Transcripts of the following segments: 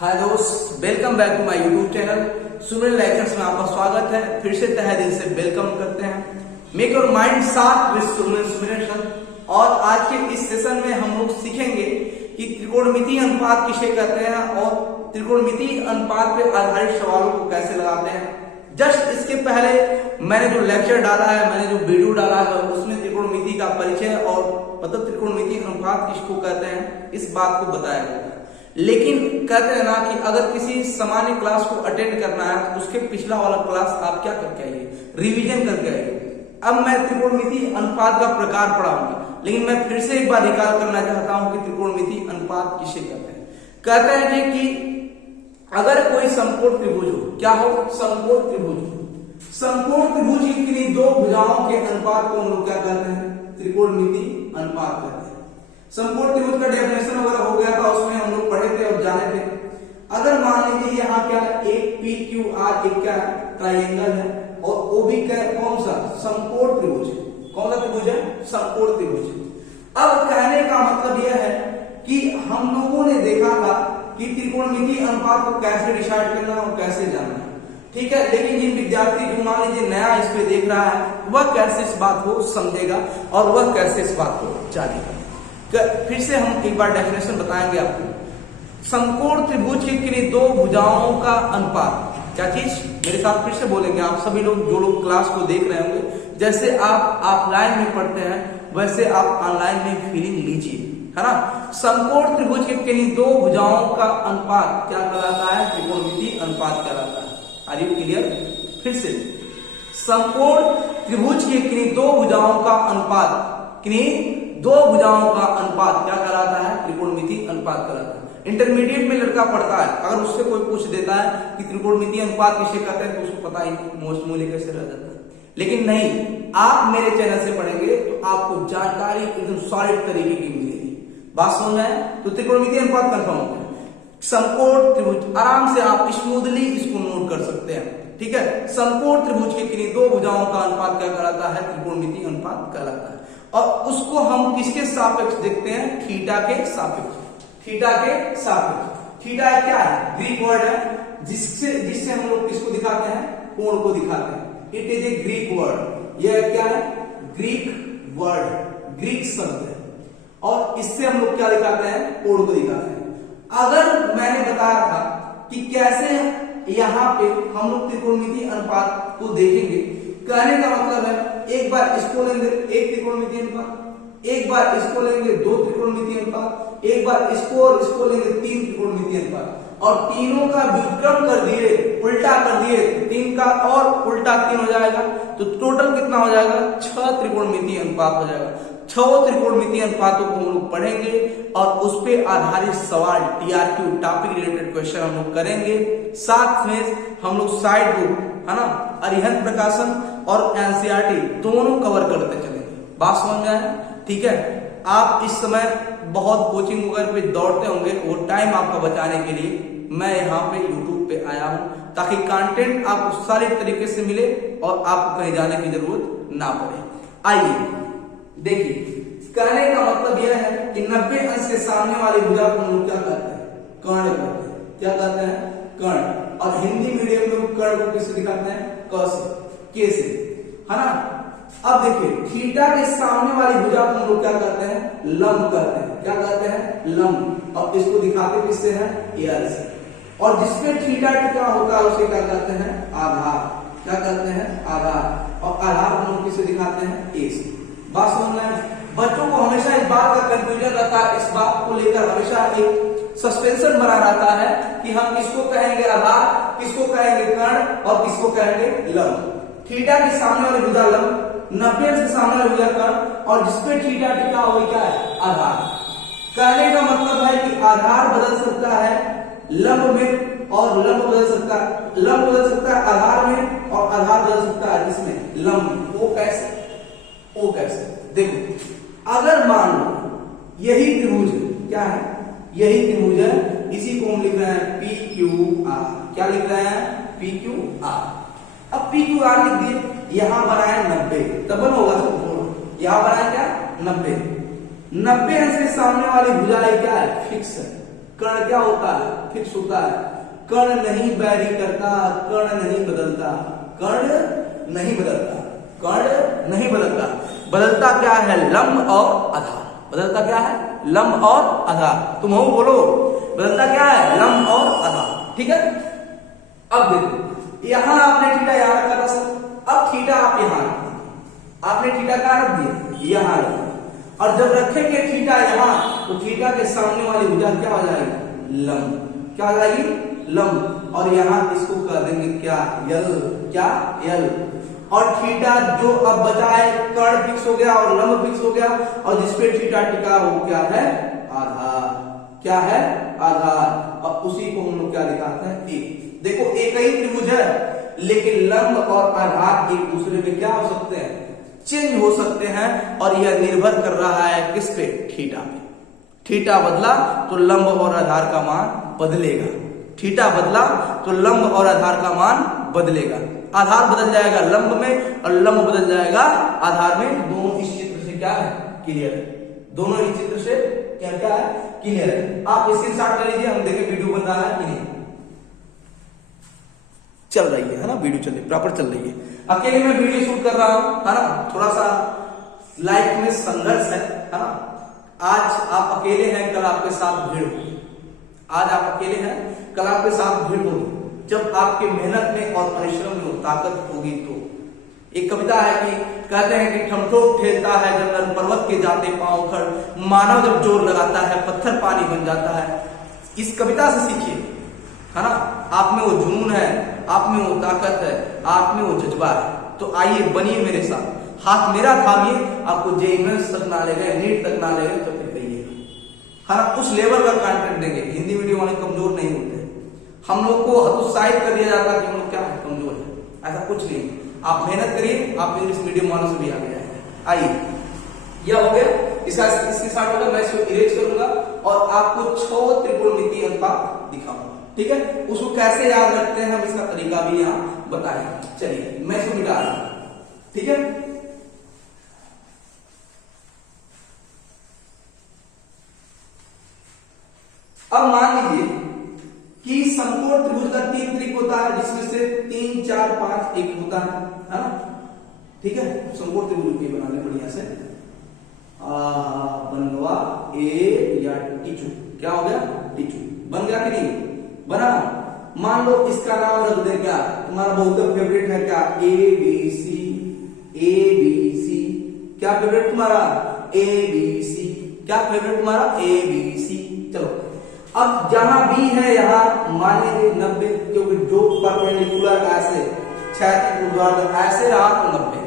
हाय दोस्त, welcome back to my YouTube channel Sumiran lectures में आपका स्वागत है। फिर से तहे दिल से वेलकम करते हैं। Make your mind sharp with सुमिरन। और आज के इस सेशन में हम लोग सीखेंगे कि त्रिकोणमितीय अनुपात किसे कहते हैं और त्रिकोणमितीय अनुपात पे आधारित सवालों को कैसे लगाते हैं। जस्ट इसके पहले मैंने जो लेक्चर डाला है, मैंने जो वीडियो डाला है, उसमें त्रिकोणमिति का परिचय और मतलब त्रिकोणमितीय अनुपात किसको कहते हैं इस बात को बताया गया। लेकिन कहते हैं ना कि अगर किसी सामान्य क्लास को अटेंड करना है तो उसके पिछला वाला क्लास आप क्या करके आइए, रिवीजन करके आइए। अब मैं त्रिकोणमितीय अनुपात का प्रकार पढ़ाऊंगा, लेकिन मैं फिर से एक बार रिकॉल करना चाहता हूं कि त्रिकोणमितीय अनुपात किसे कहते हैं। कहते हैं कि अगर कोई समकोण त्रिभुज हो, क्या हो, समकोण त्रिभुज। समकोण त्रिभुज की किन्हीं दो भुजाओं के अनुपात को हम लोग क्या कहते हैं, त्रिकोणमितीय अनुपात कहते हैं। समकोण त्रिभुज का डेफिनेशन वगैरह हो गया था, उसमें हम लोग पढ़े थे और जाने थे। अगर मान लीजिए यहाँ क्या एक पी क्यू आर एक क्या ट्राइंगल है और ओ भी क्या कौन सा समकोण त्रिभुज, कौन सा त्रिभुज है, समकोण त्रिभुज। अब कहने का मतलब यह है कि हम लोगों ने देखा था कि त्रिकोणमितीय अनुपात को कैसे डिसाइड करना और कैसे जानना, ठीक है। लेकिन जिन विद्यार्थी जो मान लीजिए नया इस पे देख रहा है, वह कैसे इस बात को समझेगा और वह कैसे इस बात को जानेगा। फिर से हम एक बार डेफिनेशन बताएंगे आपको। समकोण त्रिभुज की किन्हीं दो भुजाओं का अनुपात, क्या चीज, मेरे साथ फिर से बोलेंगे आप सभी लोग जो लोग क्लास को देख रहे होंगे। जैसे आप ऑफलाइन में पढ़ते हैं वैसे आप ऑनलाइन में फीलिंग लीजिए, है ना। समकोण त्रिभुज के किन्हीं दो भुजाओं का अनुपात क्या कहलाता है, त्रिकोणमितीय अनुपात कहलाता है। Are you clear? फिर से, समकोण त्रिभुज के किन्हीं दो भुजाओं का अनुपात, किन्हीं दो भुजाओं का अनुपात क्या कहलाता है, त्रिकोणमितीय अनुपात कहलाता है। इंटरमीडिएट में लड़का पढ़ता है, अगर उससे कोई पूछ देता है कि त्रिकोणमितीय अनुपात किसे कहते हैं तो उसको पता ही नहीं, मोस्ट मूल्य कैसे रह जाता है। लेकिन नहीं, आप मेरे चैनल से पढ़ेंगे तो आपको जानकारी एकदम सॉलिड तरीके की मिलेगी। बात समझ में आए? तो त्रिकोणमितीय अनुपात कंफर्म होता है। समकोण त्रिभुज आराम से आप स्मूथली इसको नोट कर सकते हैं, ठीक है। समकोण त्रिभुज के किन्हीं दो भुजाओं का अनुपात क्या कहलाता है, त्रिकोणमितीय अनुपात कहलाता है। और उसको हम किसके सापेक्ष देखते हैं, थीटा के सापेक्ष। थीटा के सापेक्ष। थीटा क्या है, ग्रीक वर्ड है, जिससे हम लोग किसको दिखाते हैं, कोण को दिखाते हैं। It is a Greek word. यह क्या है, ग्रीक वर्ड, ग्रीक शब्द है और इससे हम लोग क्या दिखाते हैं, कोण को दिखाते हैं। अगर मैंने बताया था कि कैसे यहां पे हम लोग त्रिकोणमितीय अनुपात को देखेंगे, कहने का मतलब है एक बार इसको लेंगे एक त्रिकोणमितीय अनुपात, एक बार इसको लेंगे दो त्रिकोणमितीय अनुपात, एक बार इसको और इसको लेंगे तीन त्रिकोणमितीय अनुपात, और तीनों का व्युत्क्रम कर दिए, उल्टा कर दिए, तीन का और उल्टा तीन हो जाएगा, तो टोटल कितना हो जाएगा, 6 त्रिकोणमितीय अनुपात हो जाएगा। 6 त्रिकोणमितीय अनुपातों को हम लोग पढ़ेंगे और उस पे आधारित सवाल टीआरक्यू टॉपिक रिलेटेड क्वेश्चन हम लोग करेंगे। साथ में हम लोग साइड बुक, है ना, अरिहंत प्रकाशन और एनसीईआरटी दोनों कवर करते चलेंगे। बात समझ में आया? ठीक है। आप इस समय बहुत कोचिंग वगैरह पे दौड़ते होंगे, वो टाइम आपका बचाने के लिए मैं यहाँ पे यूट्यूब पे आया हूँ ताकि कंटेंट आपको सारे तरीके से मिले और आपको कहीं जाने की जरूरत ना पड़े। आइए देखिए, कहने का मतलब यह है कि 90 अंश के सामने वाली भुजा को हम लोग क्या कहते हैं, कर्ण कहते हैं। क्या कहते हैं, कर्ण। और हिंदी मीडियम में कर्ण को किससे दिखाते हैं, क से, के से, है ना। अब देखिए, थीटा के सामने वाली भुजा को हम लोग क्या कहते हैं, लंब कहते हैं। क्या कहते हैं, लंब। और इसको दिखाते किससे हैं, एयर से। और जिसपे थीटा टिका होता है उसे क्या कहते हैं, आधार। क्या कहते हैं, आधार। और आधार हम लोग किसे दिखाते हैं, ए से। बात समझ में? बच्चों को हमेशा इस बात का कंफ्यूजन रहता है, इस बात को लेकर हमेशा एक सस्पेंशन बना रहता है कि हम किसको कहेंगे आधार, किसको कहेंगे कर्ण और किसको कहेंगे लंब। थीटा के सामने वाली भुजा लंब, 90 अंश के सामने वाली भुजा कर्ण, और जिसपे थीटा टिका हुआ क्या है, आधार। कहने का मतलब है कि आधार बदल सकता है लंब में और लंब बदल सकता है, लंब बदल सकता है आधार में और आधार बदल सकता है जिसमें, लंब में। वो कैसे, वो कैसे, देखो, अगर मान लो यही त्रिभुज है, क्या है, यही त्रिभुज है, इसी को हम लिख रहे हैं पी क्यू आर। क्या लिख रहे हैं, पी क्यू आर। अब पी क्यू आर लिख दिए, यहां बनाए 90, तब बन होगा सब, यहां बनाए क्या, 90। 90 अंश के सामने वाली भुजा क्या है, फिक्स है। कर्ण क्या होता है? फिक्स होता है। कर्ण नहीं वैरी करता, कर्ण नहीं बदलता, कर्ण नहीं बदलता, कर्ण नहीं बदलता। बदलता क्या है? लंब और आधार। बदलता क्या है? लंब और आधार। तुम हो बोलो, बदलता क्या है? लंब और आधार। ठीक है। अब देखो, यहां आपने थीटा यहां रखा था सर, अब थीटा आप यहां रख दिए। आपने थीटा कहां रख दिया? यहां रख दिया। और जब रखेंगे थीटा यहां, तो थीटा के सामने वाली भुजा क्या हो जाएगी? लंब। क्या हो जाएगी? लंब। और यहां इसको कर देंगे क्या? यल। क्या? यल। और थीटा जो अब बचा है, कर्ण फिक्स हो गया और लंब फिक्स हो गया, और जिसपे थीटा टिका वो क्या है? आधार। क्या है? आधार। और उसी को हम लोग क्या दिखाते हैं? ए। देखो एक ही त्रिभुज है, लेकिन लंब और आधार एक दूसरे में क्या हो सकते हैं? चेंज हो सकते हैं। और यह निर्भर कर रहा है किस पे? थीटा पे। थीटा बदला तो लंब और आधार का मान बदलेगा। थीटा बदला तो लंब और आधार का मान बदलेगा। आधार बदल जाएगा लंब में और लंब बदल जाएगा आधार में। दोनों इस चित्र से क्या है? क्लियर है। दोनों इस चित्र से क्या क्या है? क्लियर है। आप स्क्रीनशॉट ले लीजिए, हम देखें वीडियो बन रहा है कि नहीं। चल रही है ना? वीडियो चल रही है, प्रॉपर चल रही है। अकेले मैं वीडियो शूट कर रहा हूं, है ना? थोड़ा सा लाइफ में संघर्ष है ना? आज आप अकेले हैं, कल आपके साथ भीड़ होगी। आज आप अकेले हैं, कल आपके साथ भीड़ होगी। जब आपके मेहनत में और परिश्रम में ताकत होगी तो। एक कविता है कि कहते हैं कि ठमठोक ठेलता है जंगल, पर्वत के जाते पांव खड़, मानव जब जोर लगाता है पत्थर पानी बन जाता है। इस कविता से सीखिए, है ना? आप में वो जुनून है, आप में वो ताकत है, आप में वो जज्बा है। तो आइए बनिए मेरे साथ, हाथ मेरा थामिए। आपको जेईई मेंस तक ना ले गए, नीट तक ना ले गए तो फिर कहिए, है ना? उस लेवल का कंटेंट देंगे। हिंदी वीडियो वाले कमजोर नहीं होते। हम लोग को हतोत्साहित कर दिया जाता है कि हम लोग क्या है? कमजोर है। ऐसा कुछ नहीं। आप मेहनत करिए, आप इंग्लिश मीडियम वालों से भी आगे जाएंगे। आइए, यह हो गया। इसके साथ होगा, मैं इसको इरेज करूंगा और आपको 6 त्रिकोणमितीय अनुपात दिखाऊंगा। ठीक है। उसको कैसे याद रखते हैं हम इसका तरीका भी यहां बताएंगे। चलिए मैं इसको मिटा रहा हूं। ठीक है। अब मान लीजिए कि समकोण त्रिभुज का 3 त्रिक होता है, जिसमें से 3, 4, 5 एक होता है ना? ठीक है। समकोण त्रिभुज की बना ले बढ़िया से। बनवा ए या टिचू। क्या हो गया? टिचू बन गया कि नहीं? बना। मान लो इसका नाम रख दे क्या? तुम्हारा बहुत फेवरेट है क्या? ए बी सी। ए बी सी क्या फेवरेट तुम्हारा? A B C. क्या फेवरेट तुम्हारा? A B C. चलो अब जहां बी है यहां मानेंगे 90, क्योंकि जो परपेंडिकुलर ऐसे क्षैतिज ऊर्ध्वाधर ऐसे रहा तो 90।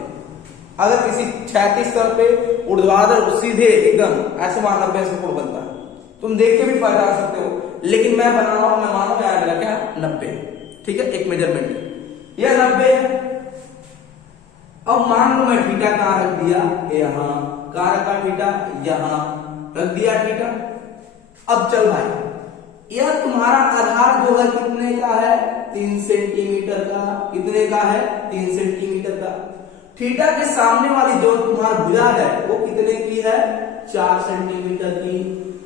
अगर किसी क्षैतिज तल पे ऊर्ध्वाधर सीधे एकदम ऐसे वहां 90 से कोण बनता है। तुम देख के भी फायदा आ सकते हो, लेकिन मैं बना रहा हूं, मैं मानूंगा यार मेरा क्या 90। ठीक है। एक मेजरमेंट यह 90 है। अब मान लो मैं थीटा कहां रख दिया? यहां। कहां रखा थीटा? यहां रख दिया थीटा। अब चल भाई, यह तुम्हारा आधार जो है कितने का है? 3 सेंटीमीटर का। कितने का है? 3 सेंटीमीटर का। थीटा के सामने वाली जो तुम्हारा भुजा है वो कितने की है? 4 सेंटीमीटर की।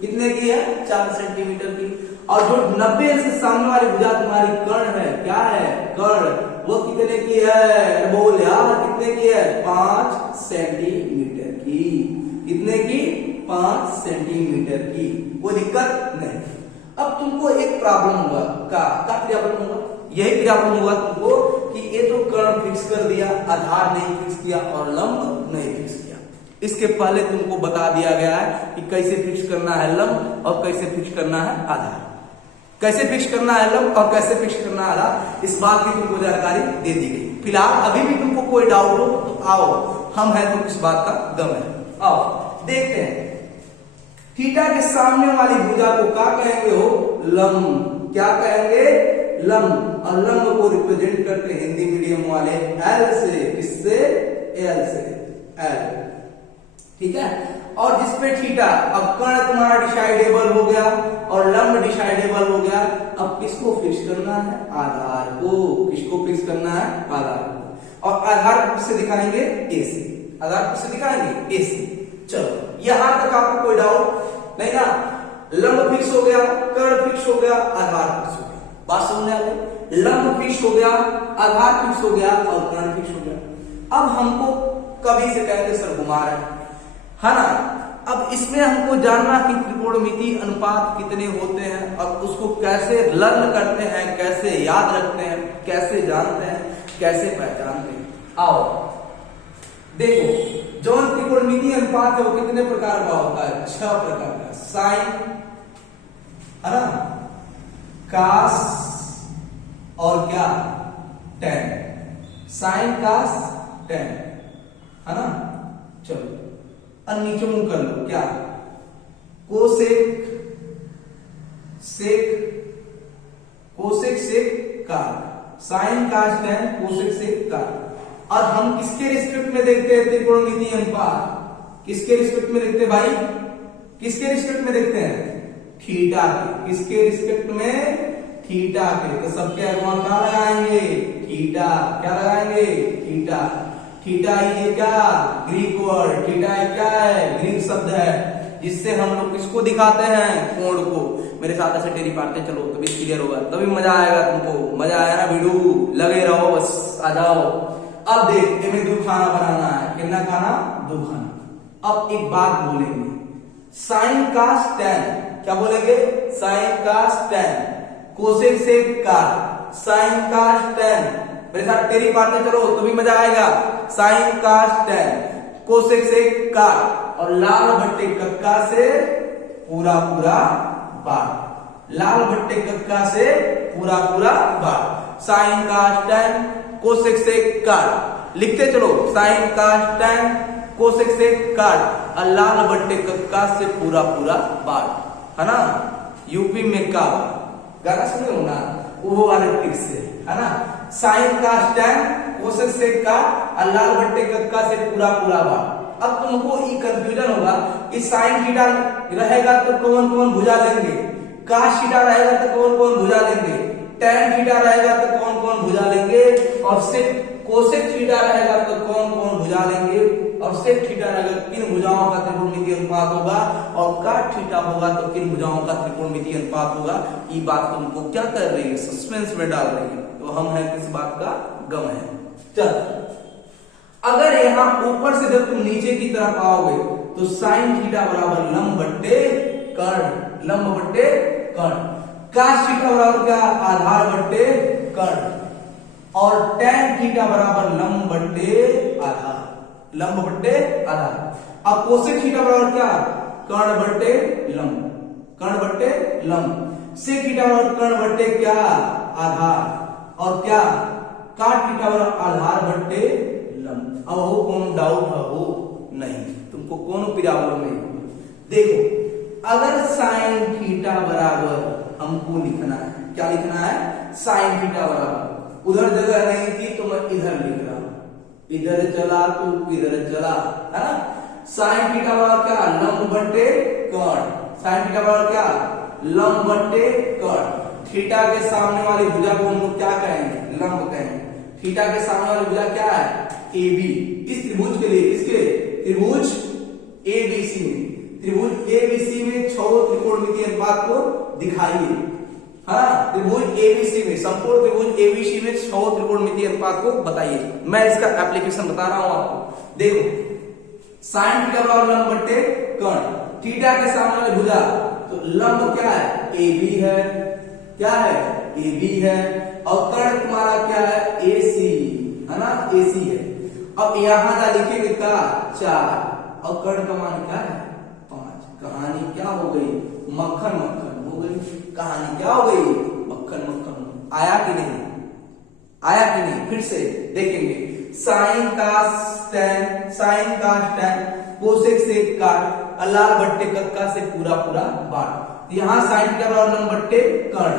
कितने की है? 4 सेंटीमीटर की। और जो 90 से सामने वाली भुजा तुम्हारी कर्ण है, क्या है? कर्ण, वो कितने की है? बोल यार, कितने की है? 5 सेंटीमीटर की। कितने की? 5 सेंटीमीटर की। कोई दिक्कत नहीं। अब तुमको एक प्रॉब्लम होगा। क्या प्रॉब्लम होगा? यही प्रॉब्लम होगा तुमको कि ये तो कर्ण फिक्स कर दिया, आधार नहीं फिक्स किया और लंब नहीं फिक्स किया। इसके पहले तुमको बता दिया गया है कि कैसे फिक्स करना है लंब और कैसे फिक्स करना है आधार। कैसे फिक्स करना है लंब और कैसे फिक्स करना है आधार, इस बात की तुमको जानकारी दे दी गई। फिलहाल अभी भी तुमको कोई डाउट हो तो आओ, हम हैं तो इस बात का दम है। आओ देखते हैं। थीटा के सामने वाली भुजा को क्या कहेंगे? हो लंब। क्या कहेंगे? लंब। और लंब को रिप्रेजेंट करते हिंदी मीडियम वाले एल से। किससे? एल से। एल। ठीक है। और जिसपे थीटा, अब कर्ण तुम्हारा डिसाइडेबल हो गया और लंब डिसाइडेबल हो गया। अब किसको फिक्स करना है? आधार को। किसको फिक्स करना है? आधार को। और आधार किससे दिखाएंगे? ए से। आधार किससे दिखाएंगे? ए से। चलो यहां तक आपको कोई डाउट नहीं ना? लंब फिक्स हो गया, कर्ण फिक्स हो गया, आधार फिक्स हो गया। बात समझ आ गई? लंब फिक्स हो गया, आधार फिक्स हो गया और कर्ण फिक्स हो गया। अब हमको कभी से कहेंगे सर घुमा रहे है ना। अब इसमें हमको जानना कि त्रिकोणमितीय अनुपात कितने होते हैं और उसको कैसे लर्न करते हैं, कैसे याद रखते हैं, कैसे जानते हैं, कैसे पहचानते हैं। आओ देखो, जो त्रिकोणमितीय अनुपात है वो कितने प्रकार का होता है? 6 प्रकार का। साइन है ना, कास और क्या टेन। साइन कास टेन है ना। चलो अब नीचे मुंह कर लो, क्या कोसेक सेक, कोसेक सेक काट, साइन कास टेन, कोसेक सेक काट। और हम किसके रिस्पेक्ट में देखते हैं त्रिकोणमितीय अनुपात? किसके रिस्पेक्ट में देखते हैं भाई? किसके रिस्पेक्ट में देखते हैं? थीटा के। किसके रिस्पेक्ट में? थीटा के। तो सबके अगवा क्या लगाएंगे? थीटा। क्या लगाएंगे? थीटा। थीटा ये क्या ग्रीक वर्ड, थीटा क्या है? ग्रीक शब्द है जिससे हम लोग किसको दिखाते हैं? कोण को। मेरे साथ ऐसे टेरी पारते चलो तभी क्लियर होगा, तभी मजा आएगा तुमको। मजा आया ना वीडियो? लगे रहो बस, आ जाओ। अब देख, इन्हें 2 खाना बनाना है। कितना खाना? 2 खाना। अब एक बात बोलेंगे, साइन कास टेन। क्या बोलेंगे? साइन कास टेन, कोसेक सेक काट, साइन कास टेन। मेरे साथ टेरी पारते चलो तभी मजा आएगा। साइन कास टेन, कोसेक सेक काट और लाल भट्टे कक्का से पूरा पूरा बार। लाल भट्टे कक्का से पूरा पूरा बार। साइन कास टेन, कोसेक सेक काट। लिखते चलो, साइन कास टेन, कोसेक सेक काट और लाल भट्टे कक्का से पूरा पूरा बार, है ना। यूपी में का गाना सुने हो ना, वो वाले ट्रिक से, है ना। साइन कास टेन, कोसेक सेक काट और लाल भट्टे कक्का से पूरा पूरा बार। अब तुमको ये कंफ्यूजन होगा कि साइन थीटा रहेगा तो कौन कौन भुजा लेंगे, कास थीटा रहेगा तो कौन कौन भुजा लेंगे, टेन थीटा रहेगा तो कौन कौन भुजा लेंगे, और सिर्फ कोसेक थीटा रहेगा तो कौन कौन भुजा लेंगे, और सेक थीटा रहेगा तो किन भुजाओं का त्रिकोणमितीय अनुपात होगा, और काट थीटा होगा तो किन भुजाओं का त्रिकोणमितीय अनुपात होगा। ये बात तुमको क्या कर रही है? सस्पेंस में डाल रही है। तो हम है किस बात का? गम है। चल, अगर यहां ऊपर से जब तुम नीचे की तरफ आओगे तो साइन थीटा बराबर लंब बट्टे कर्ण, लंब बट्टे कर्ण। कास थीटा बराबर क्या? आधार बट्टे कर्ण। और टेन थीटा बराबर लंब बट्टे आधार, लंब बट्टे आधार। अब कोसेक थीटा बराबर क्या? कर्ण बट्टे लंब, कर्ण बट्टे लंब। सेक थीटा बराबर कर्ण बट्टे क्या? आधार। और क्या? काट थीटा बराबर आधार बट्टे लंब। अब हो कौन डाउट है? हो नहीं, तुमको कौन प्रॉब्लम नहीं। देखो, अगर साइन थीटा बराबर हमको लिखना है, क्या लिखना है? साइन थीटा बराबर, उधर जगह नहीं थी तो मैं इधर लिख रहा हूं, इधर चला तो इधर चला, है ना। साइन थीटा बराबर क्या? लंब बट्टे कर्ण। साइन थीटा बराबर क्या? लंब बट्टे कर्ण। थीटा के सामने वाली भुजा को हम लोग क्या कहेंगे? लंब कहेंगे। थीटा के सामने वाली भुजा क्या है? AB। इस त्रिभुज के लिए, किसके? त्रिभुज ABC में, त्रिभुज ABC में 6 त्रिकोणमितीय अनुपात को दिखाइए, हाँ। त्रिभुज ABC में, संपूर्ण त्रिभुज ABC में 6 त्रिकोणमितीय अनुपात को बताइए। मैं इसका एप्लीकेशन बता रहा हूं आपको। देखो, साइन थीटा बराबर लंब बट्टे कर्ण। थीटा के सामने वाली भुजा, तो लंब क्या है? AB है। क्या है? AB है। और कर्ण तुम्हारा क्या है? AC, है ना, AC है। अब यहां जा लिखेंगे क्या? 4, और कर्ण का मान क्या है? 5। कहानी क्या हो गई? मक्खन मक्खन हो गई। कहानी क्या हो गई? मक्खन मक्खन। आया कि नहीं? आया कि नहीं? फिर से देखेंगे। साइन कास टेन, साइन कास टेन, कोसेक सेक काट, लाल बट्टे कक्का से पूरा पूरा बार। यहां साइन थीटा बराबर लंब बट्टे कर्ण,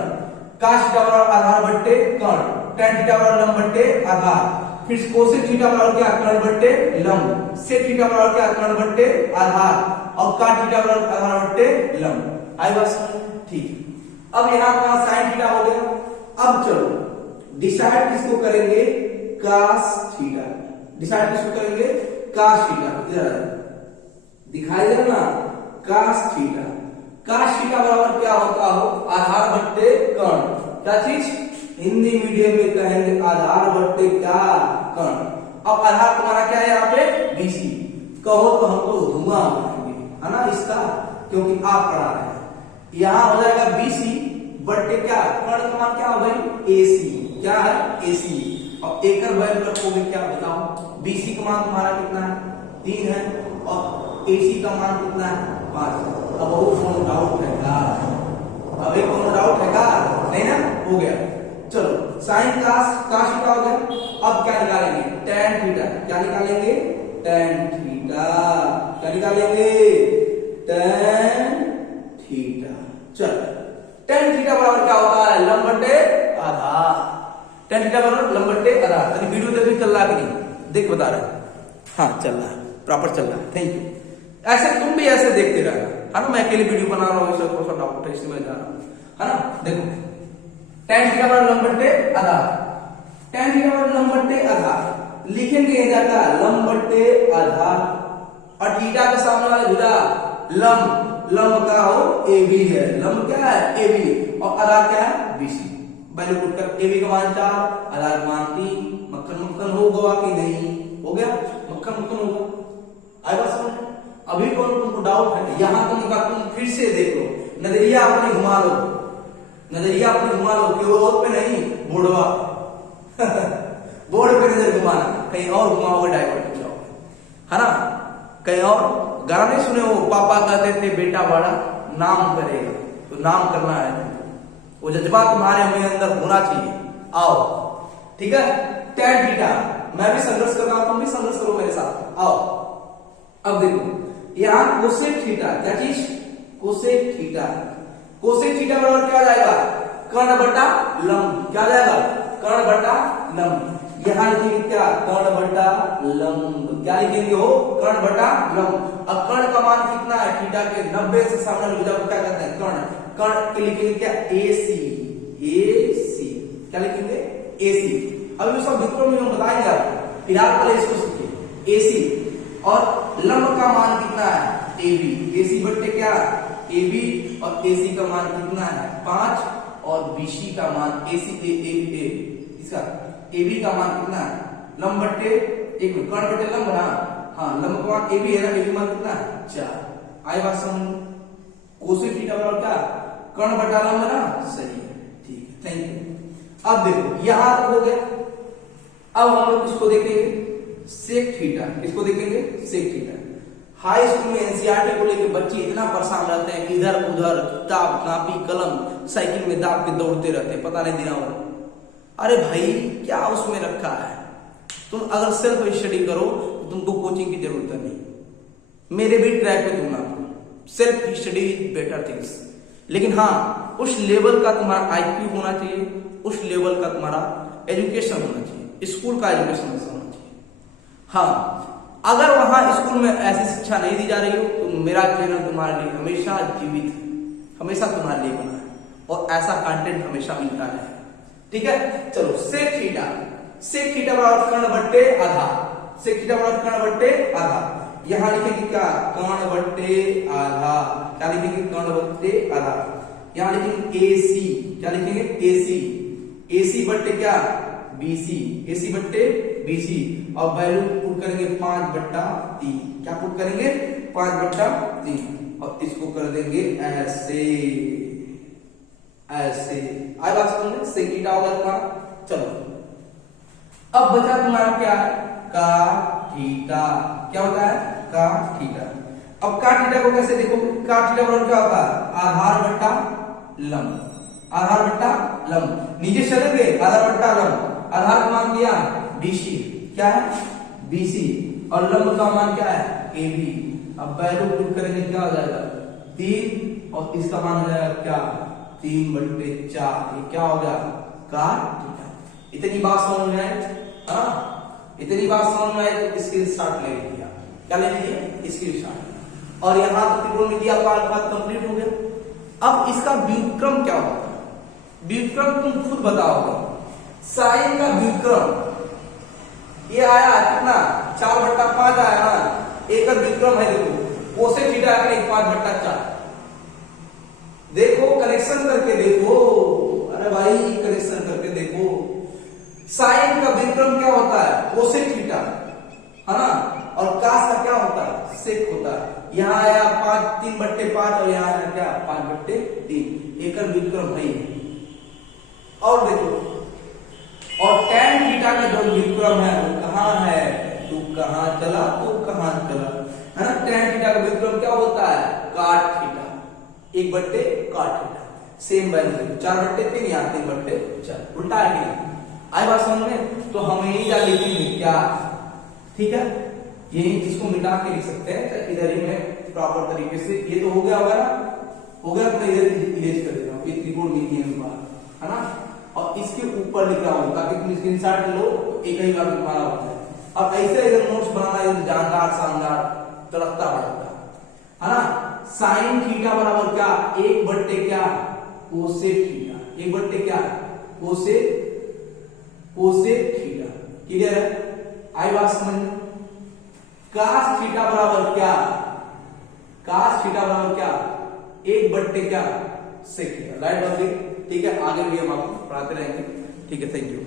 कास थीटा बराबर आधार बट्टे कर्ण, टेन थीटा बराबर लंब बट्टे आधार। फिर कोसेक थीटा बराबर क्या? कर्ण बट्टे लंब। सेक थीटा बराबर क्या? कर्ण बट्टे आधार। और काट थीटा बराबर आधार बट्टे लंब। आई बात समझ? ठीक। अब यहां का साइन थीटा हो गया। अब चलो डिसाइड किसको करेंगे? Cos theta. डिसाइड किसको करेंगे? Cos theta. दिखाई दे ना, कास थीटा। काश थीटा बराबर क्या होता हो, आधार बट्टे कर्ण। क्या चीज हिंदी मीडियम में कहेंगे, आधार बट्टे क्या, कर्ण। अब आधार तुम्हारा क्या है यहाँ पे, बीसी। कहो तो हम तो धुआं बनाएंगे, है ना इसका, क्योंकि आप पढ़ा रहे हैं। यहां हो जाएगा बीसी बट्टे क्या, कर्ण का मान क्या हो भाई, एसी। क्या है, एसी। और एकड़ वैल्यू रखोगे क्या बताओ, बीसी का मान तुम्हारा कितना है, 3 है, और एसी का मान कितना है, 5। अब वो कौन डाउट है का, अब एक कौन डाउट है का, नहीं ना, हो गया। चलो साइन कास, काश थीटा हो गया। अब क्या निकालेंगे, tan थीटा। क्या निकालेंगे, tan थीटा। क्या निकालेंगे, tan थीटा। चलो tan थीटा बराबर क्या होता है, लंब बटे आधार। tan थीटा बराबर लंब बटे आधार। अरे वीडियो देख चल रहा है कि नहीं, देख बता रहा है, हाँ चल रहा है, प्रॉपर चल रहा है, थैंक यू। ऐसे तुम भी ऐसे देखते रहना, है ना। मैं अकेले वीडियो बना रहा हूँ, थोड़ा सा डाउट है इसलिए मैं जा रहा हूँ, है ना। देखो tan थीटा बराबर लंब बटे आधार। tan थीटा बराबर लंब बटे आधार लिखेंगे, जाता लंब बटे आधार, और थीटा के सामने वाला जुड़ा लंब, लंब का हो AB है, लंब क्या है AB, और आधार क्या है BC। वैल्यू पुट कर, AB का मान 4, आधार का मान 3। मक्खन मक्खन होगा कि नहीं, हो गया, मक्खन मक्खन होगा। आए बात समझ। अभी कौन तुमको डाउट है, यहां तुम फिर से देखो, नजरिया अपने घुमा लो, नजरिया अपने घुमा लो, केवल पे नहीं, बोर्डवा बोर्ड पे नजर घुमाना, कहीं और घुमाओगे डाइवर्ट हो जाओगे, है ना। कहीं और गाने सुने हो, पापा कहते थे बेटा बड़ा नाम करेगा, तो नाम करना है, वो जज्बा तुम्हारे हमें अंदर होना चाहिए। आओ ठीक है, tan थीटा, मैं भी संघर्ष कर रहा हूं, तुम भी संघर्ष करो मेरे साथ, आओ। अब देखो यहां कोसेक थीटा, क्या चीज, कोसेक थीटा। कोसेक थीटा बराबर क्या जाएगा, कर्ण बटा लंब। क्या जाएगा, कर्ण बटा लंब। यहां लिखेंगे क्या, कर्ण बटा लंब। क्या लिखेंगे हो, कर्ण बटा लंब। अब कर्ण का मान कितना है, थीटा के 90 से सामने भुजा को क्या कहते हैं, कर्ण। कर्ण के लिखेंगे क्या, AC। AC क्या लिखेंगे, AC। अब ये सब व्युत्क्रम में हम बताएंगे आपको, फिलहाल पहले इसको सीखिए। AC और लंब का मान कितना है, AB। AC बट्टे क्या, AB, और AC का मान कितना है 5, और BC का मान इसका AB का मान कितना है, लंब बट्टे, एक मिनट, कर्ण बट्टे लंब ना, हाँ लंब का मान AB है ना, AB मान कितना है 4। आई बात समझ। कोसेक थीटा बराबर क्या, कर्ण बटा लंब ना, सही है, ठीक है, थैंक यू। अब देखो यहां तक हो गया। अब हम लोग किसको देखेंगे, सेक थीटा। किसको देखेंगे, सेक थीटा। हाई स्कूल में एनसीईआरटी को लेकर बच्चे इतना परेशान रहते हैं, इधर उधर किताब कॉपी कलम साइकिल में दाब के दौड़ते रहते हैं, पता नहीं दिना भर। अरे भाई क्या उसमें रखा है, तुम अगर सेल्फ स्टडी करो तो तुमको कोचिंग की जरूरत नहीं। मेरे भी ट्रैक पे तुम ना पढ़ो, सेल्फ स्टडी बेटर थिंग्स। लेकिन हाँ, उस लेवल का तुम्हारा IQ होना चाहिए, उस लेवल का तुम्हारा एजुकेशन होना चाहिए, स्कूल का एजुकेशन होना चाहिए। हाँ, अगर वहां स्कूल में ऐसी शिक्षा नहीं दी जा रही हो तो मेरा चैनल तुम्हारे लिए हमेशा जीवित है, हमेशा तुम्हारे लिए बना है, और ऐसा कंटेंट हमेशा मिलता है, ठीक है। चलो सेक थीटा, सेक थीटा बराबर कर्ण बट्टे आधा। सेक थीटा बराबर कर्ण बट्टे आधा। यहां लिखेंगे क्या, कर्ण बट्टे आधा। क्या लिखेंगे, कर्ण बट्टे आधा। यहां लिखेंगे AC। क्या लिखेंगे, AC। AC बट्टे क्या, BC। AC बट्टे BC, और वैल्यू पुट करेंगे 5/3। क्या पुट करेंगे, 5/3, और इसको कर देंगे ऐसे ऐसे। आई बात समझ, सेक थीटा होगा तुम्हारा। चलो अब बचा तुम्हारा क्या है, का थीटा। क्या होता है, का थीटा। अब का थीटा को कैसे देखो, का थीटा बराबर क्या होता है, आधार बट्टा लंब। आधार बट्टा लंब, नीचे चलेंगे, आधार बट्टा लंब। आधार का मान दिया BC, क्या है BC, और लंब का मान क्या है AB। अब वैल्यू पुट करेंगे, क्या हो जाएगा 3, और इसका मान हो जाएगा क्या 3/4। ये क्या हो गया, का थीटा। इतनी बात समझ में आई, हाँ इतनी बात समझ में आई तो स्क्रीनशॉट ले लिया। क्या ले लिया, स्क्रीनशॉट। और यहां तक त्रिकोणमितीय बात कंप्लीट हो गया। अब इसका व्युत्क्रम क्या होता है, व्युत्क्रम तुम खुद बताओगे। साइन का व्युत्क्रम ये आया कितना, 4/5 आया ना, एक व्युत्क्रम है देखो, कोसेक थीटा है 5/4। करेक्शन करके देखो, अरे भाई करेक्शन करके देखो। साइन का विक्रम क्या होता है? कोसेक थीटा, है ना, और कास का क्या होता है? सेक होता है। यहाँ आया 3/5 और यहाँ आया क्या? 5/3। एक विक्रम है। और देखो, और tan थीटा का जो विक्रम है वो कहाँ है? तू कहाँ चला, तू कहाँ चला, है ना। tan थीटा का विक्रम क्या होता है? cot theta, 1/cot theta. Same value 4/3 या 3/4, उल्टा है कि नहीं? आई बात समझ में? तो हमें ही जा लिखेंगे क्या, ठीक है, यही इसको मिटा के लिख सकते हैं। तो इधर ही मैं प्रॉपर तरीके से, ये तो हो गया होगा ना, हो गया, मैं इधर इरेज कर देता हूँ। ये त्रिकोण मिलती है, है ना, और इसके ऊपर लिखा हूं ताकि तुम स्क्रीनशॉट लो, एक ही बार तुम्हारा होता है। अब ऐसे इधर नोट्स बनाना है जानदार शानदार तड़कता भड़कता, है ना। साइन थीटा बराबर क्या? 1/, क्या? Cosec theta. 1/, क्या? Cosec theta. क्लियर है? आई बात समझ में? कास थीटा बराबर क्या? कास थीटा बराबर क्या? 1/, क्या? Sec theta. राइट बात, ठीक है। आगे भी हम आपको पढ़ाते रहेंगे, ठीक है। Thank you.